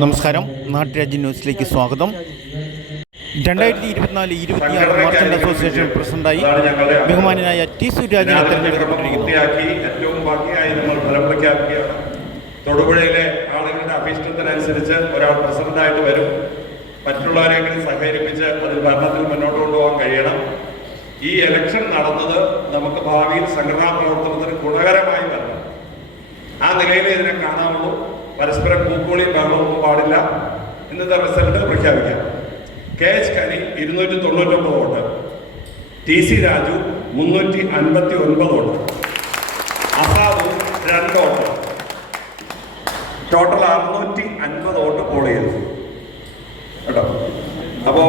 നമസ്കാരം. നാട്ടുരാജ്യ ന്യൂസിലേക്ക് സ്വാഗതം. രണ്ടായിരത്തി ഇരുപത്തിനാല് ഇരുപത്തിയാറ് മർച്ചന്റ് അസോസിയേഷൻ പ്രസിഡന്റായി ബഹുമാനായ ടി സുരാജിനെ തെരഞ്ഞെടുക്കപ്പെട്ടിരിക്കുന്നു. തൊടുപുഴയിലെ ആളുകളുടെ അഭീഷ്ടത്തിനനുസരിച്ച് ഒരാൾ പ്രസിഡന്റായിട്ട് വരും. മറ്റുള്ളവരെ കൂടി സഹകരിപ്പിച്ച് അതിൽ ഭരണത്തിൽ മുന്നോട്ട് കൊണ്ടുപോകാൻ കഴിയണം. ഈ ഇലക്ഷൻ നടന്നത് നമുക്ക് ഭാവിയിൽ സംഘടനാ പ്രവർത്തനത്തിന് ഗുണകരമായി വരണം. ആ നിലയിൽ ഇതിനെ കാണാമുള്ളൂ പരസ്പരം കൂക്കോളിയും ബഹളവും പാടില്ല. ഇന്നത്തെ റിസൾട്ട് പ്രഖ്യാപിക്കാം. കെ എച്ച് കനി ഇരുന്നൂറ്റി തൊണ്ണൂറ്റൊമ്പത് വോട്ട്. ടി സി രാജു മുന്നൂറ്റി അൻപത്തി ഒൻപത് വോട്ട്. അസാദു രണ്ട് വോട്ട്. ടോട്ടൽ അറുന്നൂറ്റി അൻപത് വോട്ട് പോൾ ചെയ്തു. കേട്ടോ? അപ്പോ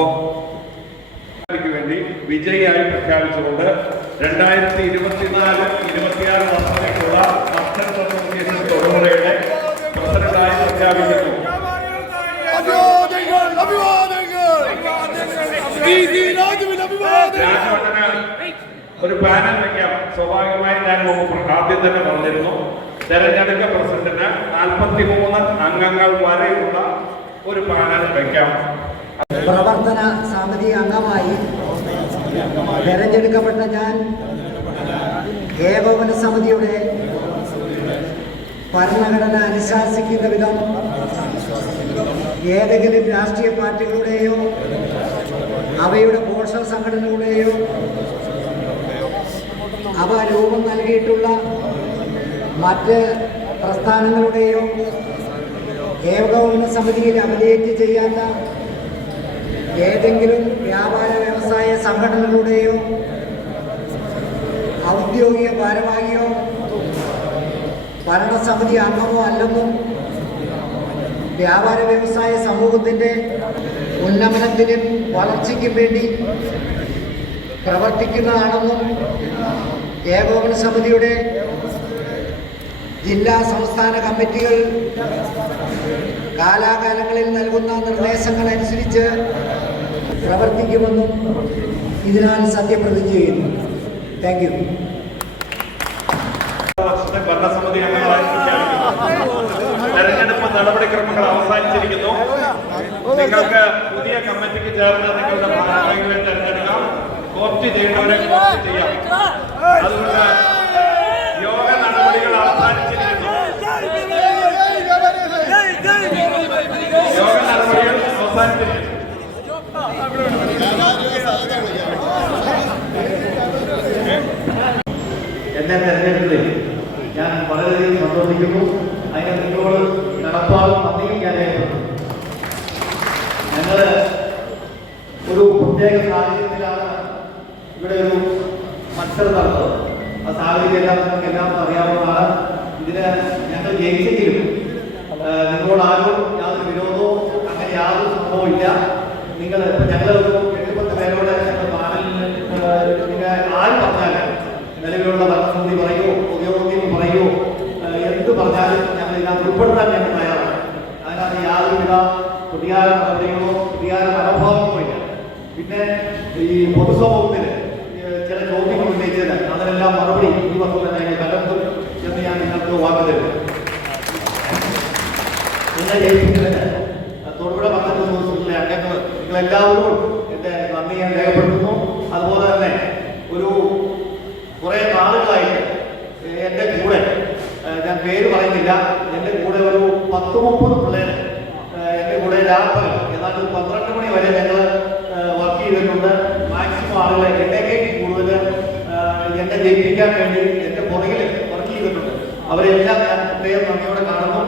വേണ്ടി വിജയിയായി പ്രഖ്യാപിച്ചുകൊണ്ട് രണ്ടായിരത്തി ഇരുപത്തിനാല് ഇരുപത്തിയാറ് വർഷത്തേക്കുള്ള ഒരു പാനൽ വെക്കാം. സ്വാഭാവികമായി ഞാൻ ആദ്യം തന്നെ പറഞ്ഞിരുന്നു. തെരഞ്ഞെടുക്ക പ്രസിഡന്റിന് നാൽപ്പത്തി മൂന്ന് അംഗങ്ങൾ വരെയുള്ള ഒരു പാനൽ വെക്കാം. പ്രവർത്തന സമിതി അംഗമായി തെരഞ്ഞെടുക്കപ്പെട്ട ഞാൻ ഏകോപന സമിതിയുടെ ഭരണഘടന അനുശാസിക്കുന്ന വിധം ഏതെങ്കിലും രാഷ്ട്രീയ പാർട്ടികളുടെയോ അവയുടെ പോഷക സംഘടനകളുടെയോ അവ രൂപം നൽകിയിട്ടുള്ള മറ്റ് പ്രസ്ഥാനങ്ങളുടെയോ ഏകോപന സമിതിയിൽ അഫിലിയേറ്റ് ചെയ്യാത്ത ഏതെങ്കിലും വ്യാപാര വ്യവസായ സംഘടനകളുടെയോ ഔദ്യോഗിക ഭാരവാഹിയോ ഭരണസമിതി അംഗമോ അല്ലെന്നും വ്യാപാര വ്യവസായ സമൂഹത്തിന്റെ ഉന്നമനത്തിനും വളർച്ചയ്ക്കും വേണ്ടി പ്രവർത്തിക്കുന്നതാണെന്നും ഏകോപന സമിതിയുടെ ജില്ലാ സംസ്ഥാന കമ്മിറ്റികൾ കാലാകാലങ്ങളിൽ നൽകുന്ന നിർദ്ദേശങ്ങൾ അനുസരിച്ച് പ്രവർത്തിക്കുമെന്നും ഇതിനാൽ സത്യപ്രതിജ്ഞ ചെയ്യുന്നു. താങ്ക് യു ഭരണസമിതി തെരഞ്ഞെടുപ്പ് നടപടിക്രമങ്ങൾ അവസാനിച്ചിരിക്കുന്നു. നിങ്ങൾക്ക് പുതിയ കമ്മിറ്റിക്ക് ചേർന്ന് നിങ്ങളുടെ ഭാരവാഹികളെ തെരഞ്ഞെടുക്കാം. കോർട്ട് ചെയ്യേണ്ടവരെ കോർട്ട് ചെയ്യാം. അതുകൊണ്ട് യോഗ നടപടികൾ അവസാനിച്ചിരിക്കുന്നു. യോഗ നടപടികൾ അവസാനിച്ചിരിക്കുന്നു. എന്നെ തെരഞ്ഞെടുത്തതിൽ ഞാൻ വളരെയധികം സന്തോഷിക്കുന്നു. അതിന് നിങ്ങളോട് നടപ്പാടും നന്ദിയും രേഖപ്പെടുത്തുന്നു ഞങ്ങൾ ഒരു പ്രത്യേക സാഹചര്യത്തിലാണ് ഇവിടെ ഒരു മത്സരം ആ സാഹചര്യം എല്ലാം നിങ്ങൾക്ക് എല്ലാവർക്കും അറിയാവുന്നതാണ്. ഇതിന് ഞങ്ങൾ ജയിച്ചെങ്കിലും നിങ്ങളോട് ആരും യാതൊരു വിരോധവും അങ്ങനെ യാതൊരു സംഭവവും ഇല്ല. നിങ്ങൾ ഞങ്ങൾ ഒരു ഞങ്ങൾ പാനലിന് നിങ്ങൾ ആര് പറഞ്ഞാലും നിലവിലുള്ള ഭരണസമിതി പറയൂ ഉദ്യോഗത്തിൽ പറയൂ ആ, എന്ത് പറഞ്ഞാലും ഞങ്ങൾ ഇതിനകത്ത് ഉൾപ്പെടുത്താൻ ഞങ്ങൾ തയ്യാറാണ്. അതിനകത്ത് യാതൊരുവിധ പ്രതികാര നടപടികളോ പ്രതികാര മനോഭാവങ്ങളോ ഇല്ല. പിന്നെ ഈ പൊതുസമൂഹത്തിന് ചോദ്യങ്ങൾ ഉന്നയിച്ചത് അതിനെല്ലാം മറുപടി ഈ വർഷം തന്നെ കണ്ടെത്തും എന്ന് ഞാൻ നിങ്ങൾക്ക് വാക്ക് തരുന്നു എന്നെ ജയിപ്പിക്കുന്നതിന് തൊടുപുഴ പന്ത്രണ്ട് സുഹൃത്തുക്കളെ അംഗങ്ങൾ നിങ്ങളെല്ലാവരും എന്റെ നന്ദി ഞാൻ രേഖപ്പെടുത്തുന്നു. അതുപോലെ തന്നെ ഒരു കുറേ നാളുകളായി എന്റെ കൂടെ ഞാൻ പേര് പറയുന്നില്ല. എന്റെ കൂടെ ഒരു പത്ത് മുപ്പത് പിള്ളേർ എന്റെ കൂടെ രാത്രി ഏതാണ്ട് പന്ത്രണ്ട് മണി വരെ ഞങ്ങൾ വർക്ക് ചെയ്തിട്ടുണ്ട്. മാക്സിമം ആളുകളെ എന്നെക്കാട്ടി കൂടുതൽ ഏഹ് എന്നെ ജയിപ്പിക്കാൻ വേണ്ടി എന്റെ പുറകിൽ വർക്ക് ചെയ്തിട്ടുണ്ട് അവരെല്ലാം ഞാൻ പ്രത്യേകം നന്ദിയോടെ കാണുന്നു.